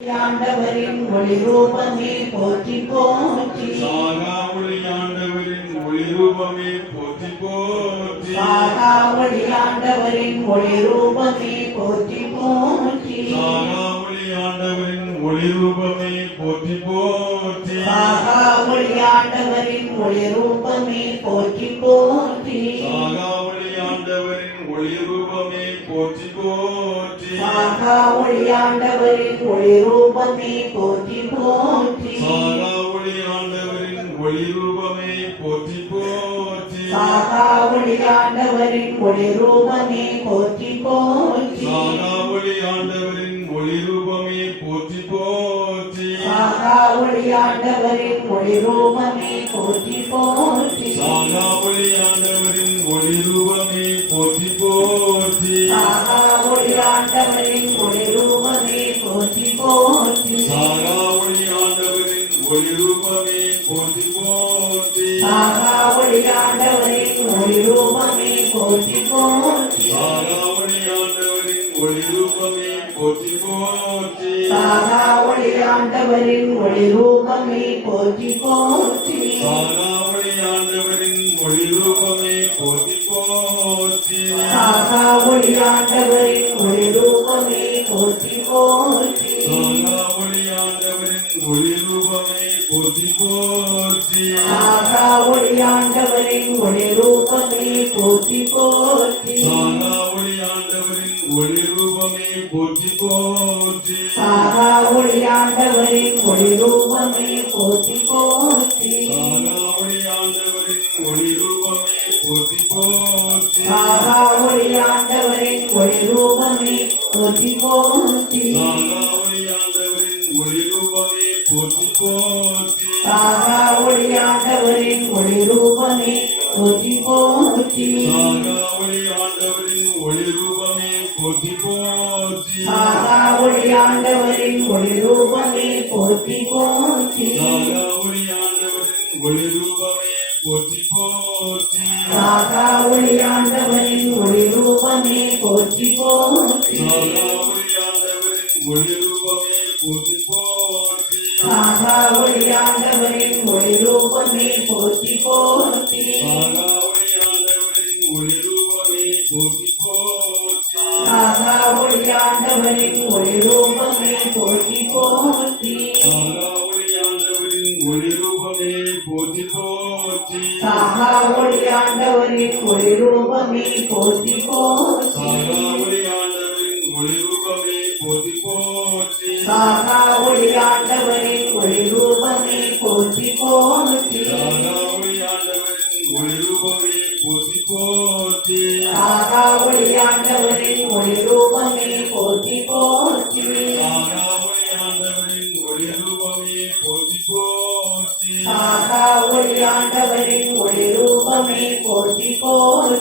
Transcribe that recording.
ஆண்டவரின் ஒளி ரூபமே போற்றி போற்றி. சாகா ஒளி ஆண்டவரின் ஒளி ரூபமே போற்றி போற்றி. சாகா ஒளி ஆண்டவரின் ஒளி ரூபமே போற்றி போற்றி. சாகா ஒளி ஆண்டவரின் ஒளி ரூபமே போற்றி போற்றி. சாகா ஒளி ஆண்டவரின் ஒளி ரூபமே போற்றி போற்றி. சாகா ஒளி ஆண்டவரின் ஒளி ரூபமே போற்றி போற்றி. சாகா ஒளி ஆண்டவரின் ஒளி ரூபமே போற்றி போற்றி. சாகா ஒளி ஆண்டவரின் ஒளி ரூபமே போற்றி போற்றி. சாகா ஒளி ஆண்டவரின் ஒளி ரூபமே போற்றி போற்றி. சாகா ஒளி ஆண்டவரின் ஒளி ரூபமே போற்றி போற்றி. சாகா ஒளி ஆண்டவரின் ஒளி ரூபமே போற்றி போற்றி. சாகா ஒளி ஆண்டவரின் ஒளி ரூபமே போற்றி போற்றி. சாகா ஒளி ஆண்டவரின் ஒளி ரூபமே போற்றி போற்றி. சாகா ஒளி ஆண்டவரின் ஒளி ரூபமே போற்றி போற்றி. சாகா ஒளி ஆண்டவரின் ஒளி ரூபமே போற்றி போற்றி. சாகா ஒளி ஆண்டவரின் ஒளி ரூபமே போற்றி போற்றி. சாகா ஒளி ஆண்டவரின் ஒளி ரூபமே போற்றி போற்றி. சாகா ஒளி ஆண்டவரின் ஒளி ரூபமே போற்றி போற்றி. சாகா ஒளி ஆண்டவரின் ஒளி ரூபமே போற்றி போற்றி. சாகா ஒளி ஆண்டவரின் ஒளி ரூபமே போற்றி போற்றி. சாகா ஒளி ஆண்டவரின் ஒளி ரூபமே போற்றி போற்றி. சாகா ஒளி ஆண்டவரின் ஒளி ரூபமே போற்றி போற்றி. சாகா ஒளி ஆண்டவரின் ஒளி ரூபமே போற்றி போற்றி. சாகா ஒளி ஆண்டவரின் ஒளி ரூபமே போற்றி போற்றி. சாகா ஒளி ஆண்டவரின் ஒளி ரூபமே போற்றி போற்றி. சாகா ஒளி ஆண்டவரின் ஒளி ரூபமே போற்றி போற்றி. சாகா ஒளி ஆண்டவரின் ஒளி ரூபமே போற்றி போற்றி. சாகா ஒளி ஆண்டவரின் ஒளி ரூபமே போற்றி போற்றி. சாகா ஒளி ஆண்டவரின் ஒளி ரூபமே போற்றி போற்றி. சாகா ஒளி ஆண்டவரின் ஒளி ரூபமே போற்றி போற்றி. சாகா ஒளி ஆண்டவரின் ஒளி ரூபமே போற்றி போற்றி. சாகா ஒளி ஆண்டவரின் ஒளி ரூபமே போற்றி போற்றி. சாகா ஒளி ஆண்டவரின் ஒளி ரூபமே போற்றி போற்றி. சாகா ஒளி ஆண்டவரின் ஒளி ரூபமே போற்றி போற்றி. சாகா ஒளி ஆண்டவரின் ஒளி ரூபமே போற்றி போற்றி. சாகா ஒளி ஆண்டவரின் ஒளி ரூபமே போற்றி போற்றி. சாகா ஒளி ஆண்டவரின் ஒளி ரூபமே போற்றி போற்றி. சாகா ஒளி ஆண்டவரின் ஒளி ரூபமே போற்றி போற்றி. சாகா ஒளி ஆண்டவரின் ஒளி ரூபமே போற்றி போற்றி. சாகா ஒளி ஆண்டவரின் ஒளி ரூபமே போற்றி போற்றி. சாகா ஒளி ஆண்டவரின் ஒளி ரூபமே போற்றி போற்றி. சாகா ஒளி ஆண்டவரின் ஒளி ரூபமே போற்றி போற்றி. சாகா ஒளி ஆண்டவரின் ஒளி ரூபமே போற்றி போற்றி.